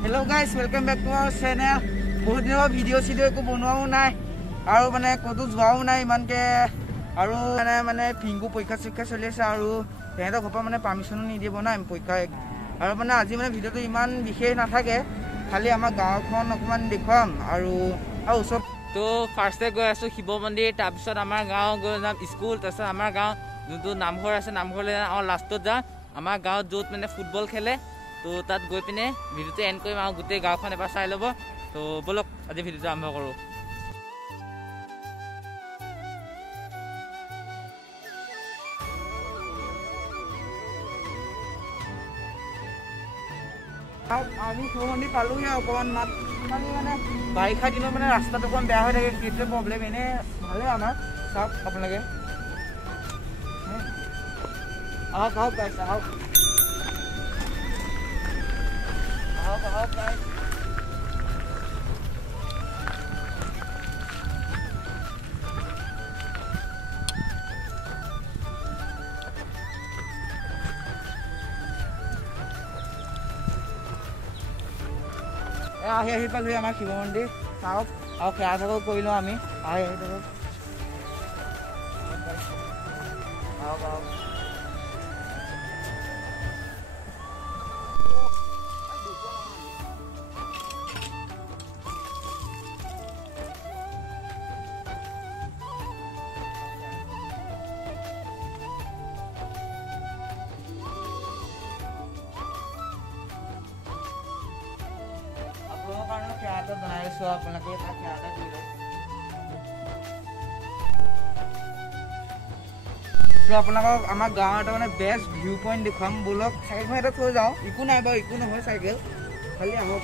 Hello guys, welcome back to our channel. बहुत दिन video को बनवाओ ना और माने कतो जोवाओ ना इमानके और माने फिंगु परीक्षा शिक्षा चलि আছে और तेहेतर घरपा माने परमिशनो निदिब ना परीक्षा और माने আজি माने भिडिओ तो इमान विशेष नाथाके खाली आमार गाँवखन अकमान देखुवाम और उसर तो फार्स्टे गई आसो शिव मंदिर तार पिছত आमार गाँव गई जाम स्कूल तार आमार गाँव जो नामघर আছে नामघरले और लास्टत जा आमार गाँव जोत माने फुटबल खेले तो तक गई पिने भिडिओ एंड कर गोटे गाँव एबार चाई लब तो बोलक आज भिडिओ आरम्भ करूँ আমি শিৱমন্দিৰ পালোহি অকমান মাত মানে বাৰিষা দিনত মানে ৰাস্তাটো অকমান বেয়া হৈ থাকে সেইটো প্ৰব্লেম এনে ভালে আমাৰ চাওক আপোনালোকে আহক আহক গাইছ আহক আহক আহক গাইছ আহি পালোহি আমাৰ শিৱ মন্দিৰ চাওক আৰু সেৱা চেৱা কৰি লওঁ আমি আহি থাকক আহক আহক तो बनाइছো আপোনালোকে এটা খেয়াটা দিলো তো আপোনালোকক আমাৰ গাঁৱৰ এটা মানে বেষ্ট ভিউ পইণ্ট দেখুৱাম বলক সাইকেলখন এটা থৈ যাওঁ একো নাই বাৰু একো নহয় সাইকেল খালি আহক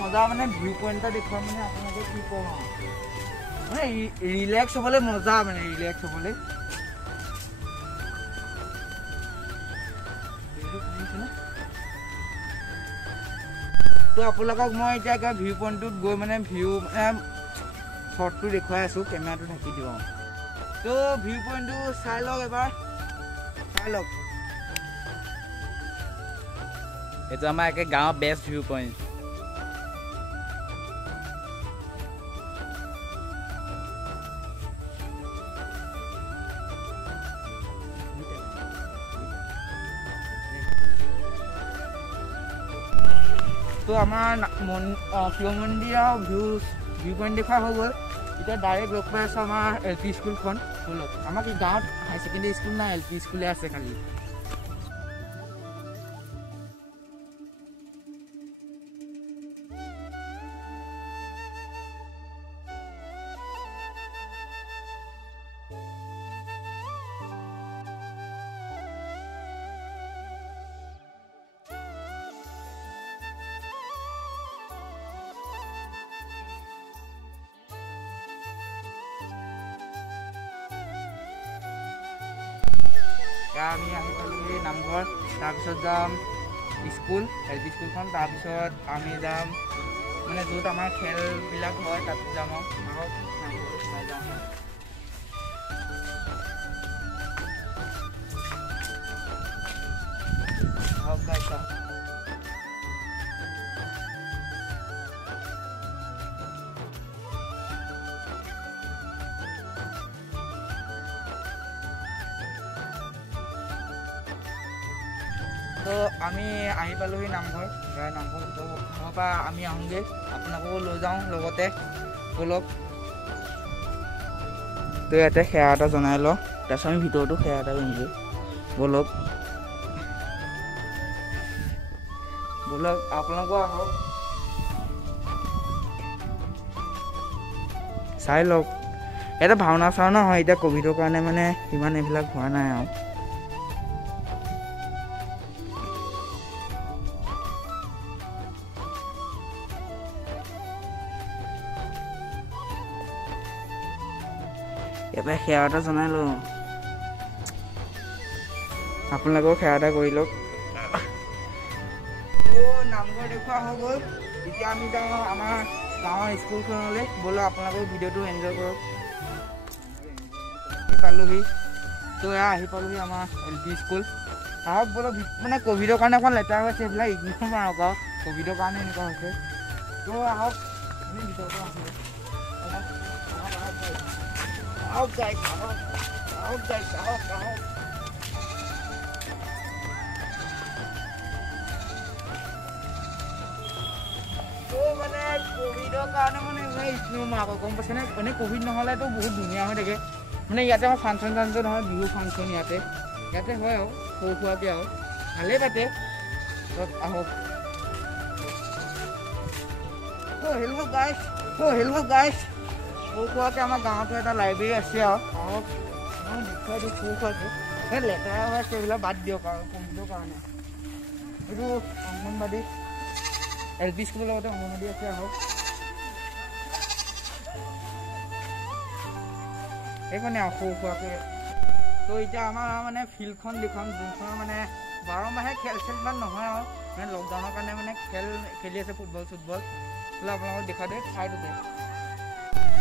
মজা মানে ভিউ পইণ্ট এটা দেখুৱাম মানে আপোনালোকে কি কম মানে ৰিলেক্স হ'বলৈ মজা মানে ৰিলেক্স হ'বলৈ तो আপোনালোকক মই এতিয়া ভিউ পইণ্টত গৈ মানে ভিউ শৰ্টটো দেখুৱাই আছো কেমেৰাটো ঢাকি দিওঁ তো ভিউ পইণ্টটো চাই লওক এবাৰ চাই লওক এইটো আমাৰ একে গাঁৱৰ বেষ্ট ভিউ পইণ্ট तो आमार शिव मंदिर ভিউ पॉइंट देखा हो गल इतना डायरेक्ट लग पाई आसो आमार LP स्कूल बोलक आमार कि गाँव हाई सेकेंडरी स्कूल ना LP स्कूले आछे खाली আমি আহি পালোহি নামঘৰ তাৰপিছত যাম স্কুল LP স্কুলখন তাৰপিছত আমি যাম মানে য'ত আমাৰ খেলবিলাক হয় তাত যাম আহক নামঘৰ যাম আহক গাইছ तो आमी आही पालोही नामघर नामघर পৰা আমি আহোঁগে আপোনাকো লৈ যাওঁ লগতে বলক তো ইয়াতে সেৱা এটা জনাই লওঁ তাৰপিছত আমি ভিতৰতো সেৱা এটা কৰিমগৈ বলক বলক আপোনালোকো আহক চাই লওক ইয়াতে ভাওনা চাওনা হয় এতিয়া ক'ভিডৰ কাৰণে মানে ইমান এইবিলাক হোৱা নাই আৰু এবাৰ সেৱা এটা জনাই লওঁ আপোনালোকেও সেৱা এটা কৰি লওক নামঘৰ দেখুওৱা হৈ গ'ল এতিয়া আমি যাওঁ আমাৰ গাঁৱৰ স্কুলখনলৈ ব'লক আপোনালোকেও ভিডিঅ'টো এনজয় কৰক পালোহি তো আহি পালোহি আমাৰ LP স্কুল আহক ব'লক মানে ক'ভিডৰ কাৰণে অকণ লেতেৰা হৈছে এইবিলাক ইগনোৰ মাৰক আৰু কোভিডৰ কাৰণে এনেকুৱা হৈছে তো আহক আমি ভিতৰতে আছোঁ আহক গাইছ আহক গাইছ আহক মানে কোভিডৰ কাৰণে মানে আকৌ গম পাইছেনে মানে কোভিড নহ'লেতো বহুত ধুনীয়া হৈ থাকে মানে ইয়াতে আমাৰ ফাংচন চাংচন হয় বিহু ফাংচন ইয়াতে হয় আৰু সৰু সুৰাকৈ আৰু ভালেই পাতে আহক হেল্ল' গাইছ সৰু সুৰাকৈ আমাৰ গাঁৱতো এটা লাইব্ৰেৰী আছে আৰু আহক দেখুৱাই দিওঁ সৰু সুৰাকৈ সেই লেতেৰা হৈ আছে এইবিলাক বাদ দিয়ক আৰু কোভিডৰ কাৰণে এইটো অংগনবাদী LP স্কুলৰ লগতে অংগনবাদী আছে আহক এইখনে আৰু সৰু সুৰাকৈ তো এতিয়া আমাৰ মানে ফিল্ডখন যিখন যোনখনৰ মানে 12 মাহে খেল ইমান নহয় আৰু মানে লকডাউনৰ কাৰণে মানে খেল খেলি আছে ফুটবল বোলে আপোনালোকক দেখাই দিয়ে চাইডতে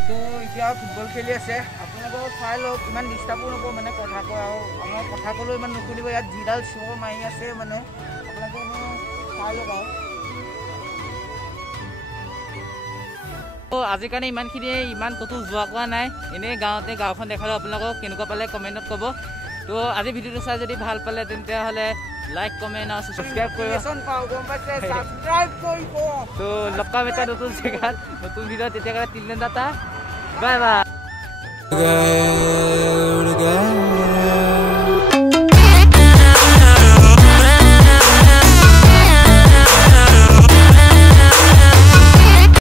তো এতিয়া ফুটবল খেলি আছে আপোনালোকক চাই লওক ইমান ডিষ্টাৰ্বো নকৰোঁ মানে কথা কয় আৰু আমাৰ কথা ক'লেও ইমান নুশুনিব ইয়াত যিডাল চিঞৰ মাৰি আছে মানে আপোনালোকে চাই লওক আৰু আজিৰ কাৰণে ইমান ক'তো যোৱা কোৱা নাই এনেই গাঁৱতে গাঁওখন দেখালোঁ আপোনালোকক কেনেকুৱা পালে কমেণ্টত ক'ব তো আজি ভিডিঅ'টো চাই যদি ভাল পালে তেতিয়াহ'লে লাইক কমেণ্ট আৰু ছাবস্ক্ৰাইব কৰিব তো লগ পাম এটা নতুন জেগাত নতুন ভিডিঅ' তেতিয়াহ'লে তিল বাই বাই